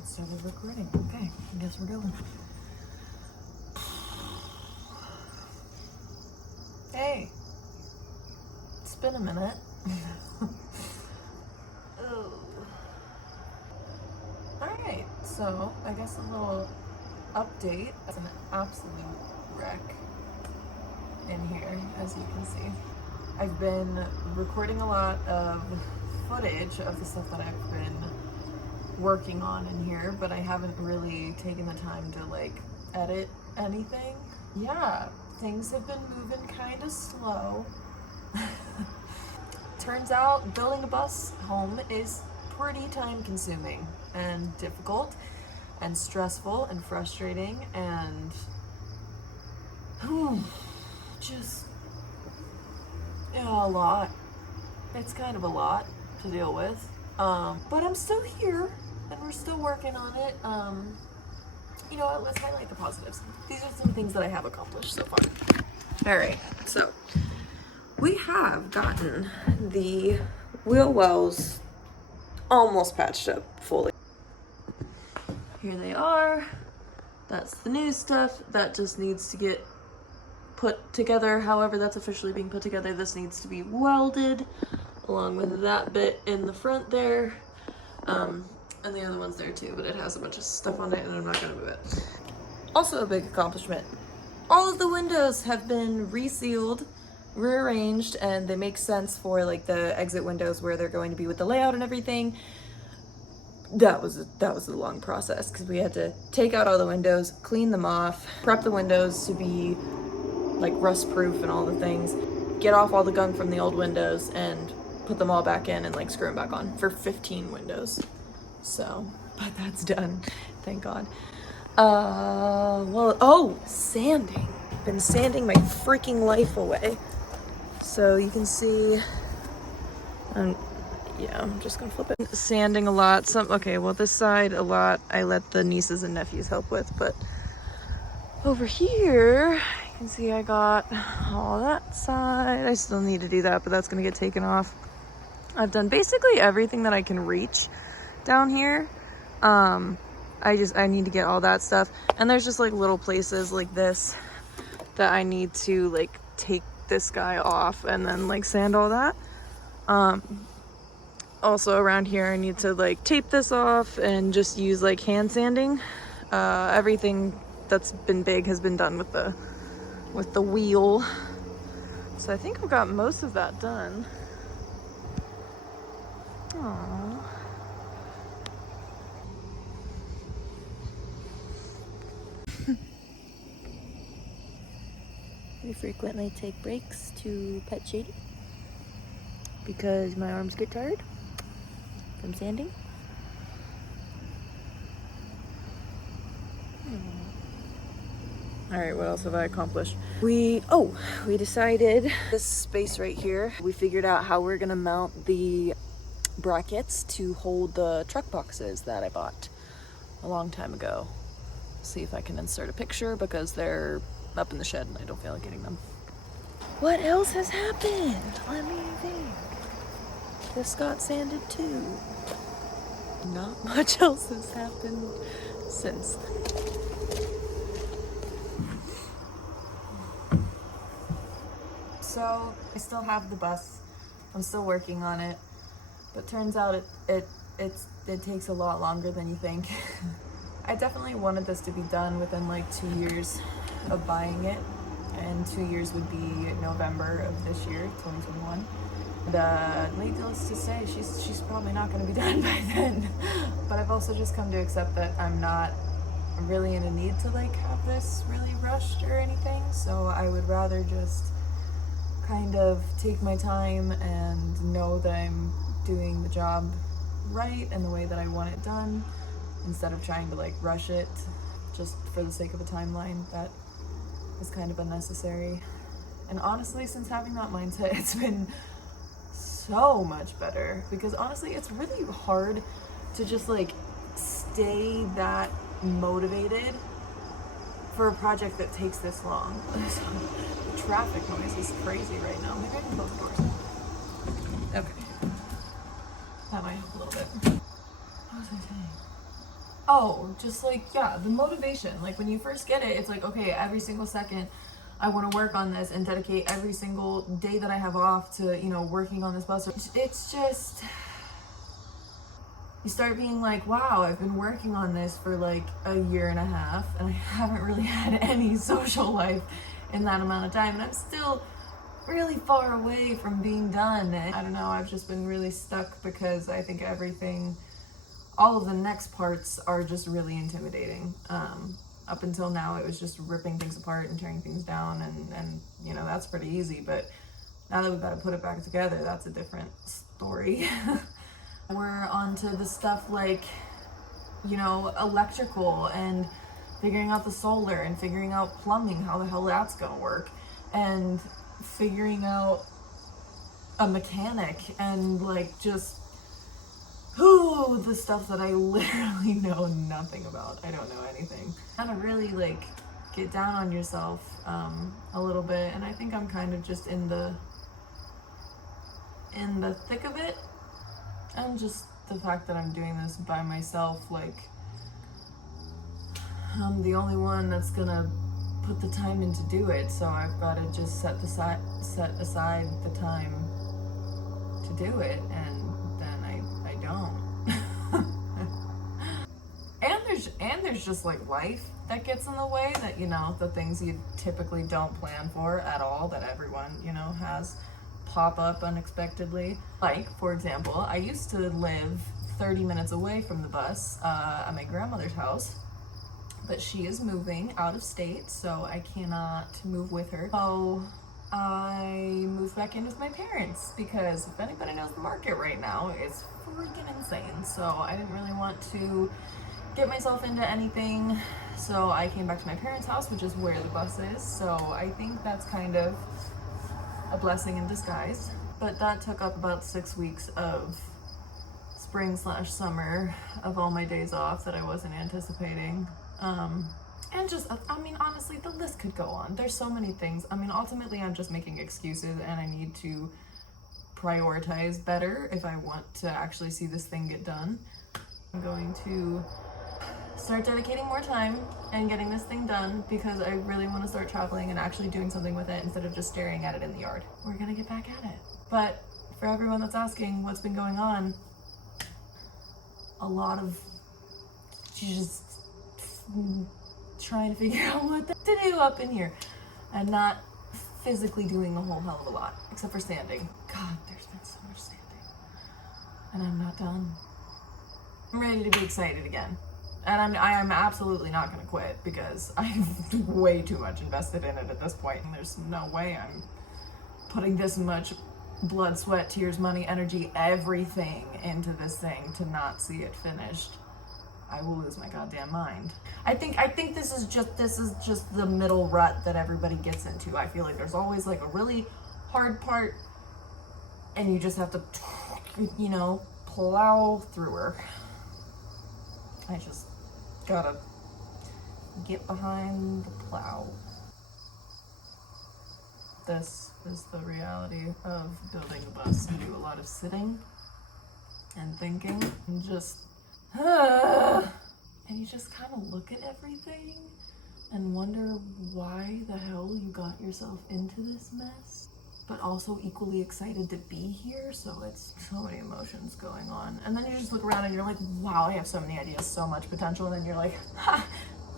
It started recording. Okay, I guess we're going. Hey, it's been a minute. Oh. Alright, so I guess a little update. It's an absolute wreck in here, as you can see. I've been recording a lot of footage of the stuff that I've been working on in here, but I haven't really taken the time to like edit anything. Yeah, things have been moving kind of slow. Turns out building a bus home is pretty time consuming and difficult and stressful and frustrating and just a lot. It's kind of a lot to deal with. But I'm still here and we're still working on it. You know what, let's highlight the positives. These are some things that I have accomplished so far. All right, so we have gotten the wheel wells almost patched up fully. Here they are. That's the new stuff. That just needs to get put together. However, that's officially being put together. This needs to be welded along with that bit in the front there. And the other one's there too, but it has a bunch of stuff on it and I'm not gonna move it. Also a big accomplishment. All of the windows have been resealed, rearranged, and they make sense for like the exit windows where they're going to be with the layout and everything. That was a long process because we had to take out all the windows, clean them off, prep the windows to be like rust proof and all the things, get off all the gunk from the old windows and put them all back in and like screw them back on for 15 windows. So, but that's done, thank God. Sanding. Been sanding my freaking life away. So you can see, yeah, I'm just gonna flip it. Sanding a lot, this side a lot I let the nieces and nephews help with, but over here, you can see I got all that side. I still need to do that, but that's gonna get taken off. I've done basically everything that I can reach down here. I need to get all that stuff. And there's just like little places like this that I need to like take this guy off and then like sand all that. Also around here I need to like tape this off and just use like hand sanding. Everything that's been big has been done with the wheel. So I think I've got most of that done. Aww. We frequently take breaks to pet Shady because my arms get tired from sanding. All right, what else have I accomplished? We decided this space right here, we figured out how we're gonna mount the brackets to hold the truck boxes that I bought a long time ago. See if I can insert a picture because they're up in the shed and I don't feel like getting them. What else has happened? Let me think. This got sanded too. Not much else has happened since. So I still have the bus. I'm still working on it, but turns out it takes a lot longer than you think. I definitely wanted this to be done within like 2 years of buying it, and 2 years would be November of this year, 2021. And needless to say, she's probably not going to be done by then. But I've also just come to accept that I'm not really in a need to like have this really rushed or anything. So I would rather just kind of take my time and know that I'm doing the job right and the way that I want it done, instead of trying to like rush it just for the sake of a timeline that is kind of unnecessary. And honestly, since having that mindset, it's been so much better, because honestly it's really hard to just like stay that motivated for a project that takes this long. The traffic noise is crazy right now. Maybe I can close the doors. Okay, that might help a little bit. What was I saying? Oh, just like, yeah, the motivation. Like when you first get it, it's like, okay, every single second I want to work on this and dedicate every single day that I have off to, you know, working on this bus. It's just, you start being like, wow, I've been working on this for like a year and a half and I haven't really had any social life in that amount of time. And I'm still really far away from being done. And I don't know, I've just been really stuck because I think everything, all of the next parts are just really intimidating. Up until now, it was just ripping things apart and tearing things down, and you know, that's pretty easy. But now that we've got to put it back together, that's a different story. We're on to the stuff like, you know, electrical and figuring out the solar and figuring out plumbing, how the hell that's gonna work, and figuring out a mechanic and like just the stuff that I literally know nothing about. I don't know anything. Kind of really like get down on yourself a little bit, and I think I'm kind of just in the thick of it, and just the fact that I'm doing this by myself, like I'm the only one that's gonna put the time in to do it, so I've got to just set aside the time to do it, and then I don't. and there's just like life that gets in the way, that, you know, the things you typically don't plan for at all, that everyone, you know, has pop up unexpectedly. Like, for example, I used to live 30 minutes away from the bus at my grandmother's house, but she is moving out of state, so I cannot move with her. So I moved back in with my parents, because if anybody knows the market right now, it's freaking insane. So I didn't really want to get myself into anything, so I came back to my parents' house, which is where the bus is. So I think that's kind of a blessing in disguise. But that took up about 6 weeks of spring/summer of all my days off that I wasn't anticipating. And just, I mean, honestly, the list could go on. There's so many things. I mean, ultimately, I'm just making excuses, and I need to prioritize better if I want to actually see this thing get done. I'm going to start dedicating more time and getting this thing done, because I really want to start traveling and actually doing something with it instead of just staring at it in the yard. We're gonna get back at it. But for everyone that's asking what's been going on, a lot of just trying to figure out what to do up in here, and not physically doing a whole hell of a lot, except for sanding. God, there's been so much sanding, and I'm not done. I'm ready to be excited again, and I am absolutely not going to quit, because I'm way too much invested in it at this point. There's no way I'm putting this much blood, sweat, tears, money, energy, everything into this thing to not see it finished. I will lose my goddamn mind. I think this is just the middle rut that everybody gets into. I feel like there's always like a really hard part, and you just have to, you know, plow through her. I just gotta get behind the plow. This is the reality of building a bus. You do a lot of sitting and thinking and just and you just kind of look at everything and wonder why the hell you got yourself into this mess, but also equally excited to be here. So it's so many emotions going on. And then you just look around and you're like, wow, I have so many ideas, so much potential. And then you're like, ha,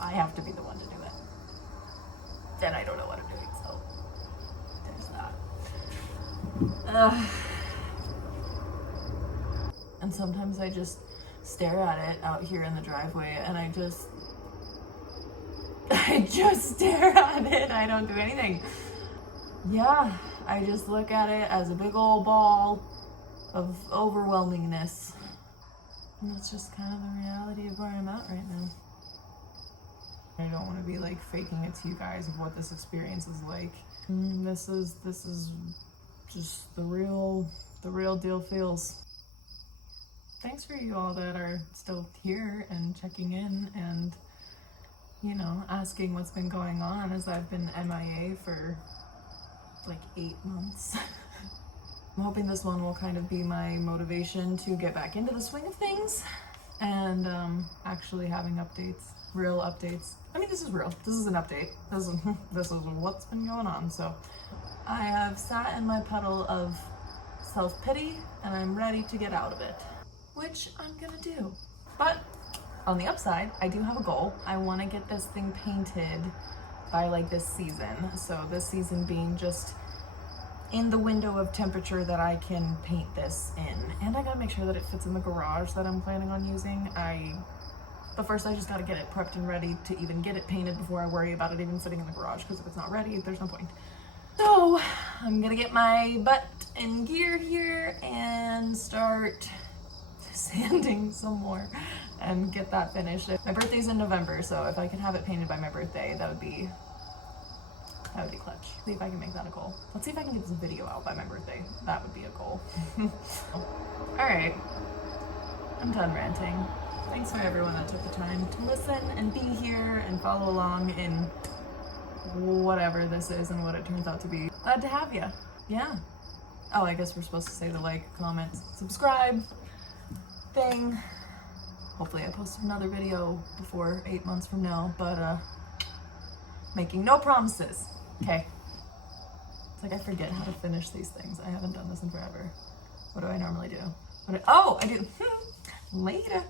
I have to be the one to do it. Then I don't know what I'm doing, so there's that. And sometimes I just stare at it out here in the driveway, and I just stare at it. I don't do anything. Yeah, I just look at it as a big old ball of overwhelmingness. And that's just kind of the reality of where I'm at right now. I don't want to be like faking it to you guys of what this experience is like. This is just the real deal feels. Thanks for you all that are still here and checking in and, you know, asking what's been going on, as I've been MIA for like 8 months. I'm hoping this one will kind of be my motivation to get back into the swing of things and actually having updates, real updates. I mean, this is real. This is an update. This is what's been going on. So I have sat in my puddle of self-pity and I'm ready to get out of it, which I'm gonna do. But on the upside, I do have a goal. I want to get this thing painted by like this season. So this season being just in the window of temperature that I can paint this in. And I gotta make sure that it fits in the garage that I'm planning on using. But first I just gotta get it prepped and ready to even get it painted before I worry about it even sitting in the garage, because if it's not ready, there's no point. So I'm gonna get my butt in gear here and start sanding some more and get that finished. My birthday's in November, so if I could have it painted by my birthday, that would be clutch. See if I can make that a goal. Let's see if I can get this video out by my birthday. That would be a goal. Alright, I'm done ranting. Thanks for everyone that took the time to listen and be here and follow along in whatever this is and what it turns out to be. Glad to have you. Yeah. Oh, I guess we're supposed to say the like, comment, subscribe thing. Hopefully I post another video before 8 months from now, but making no promises. Okay. It's like I forget how to finish these things. I haven't done this in forever. What do I normally do? Oh, I do. Later.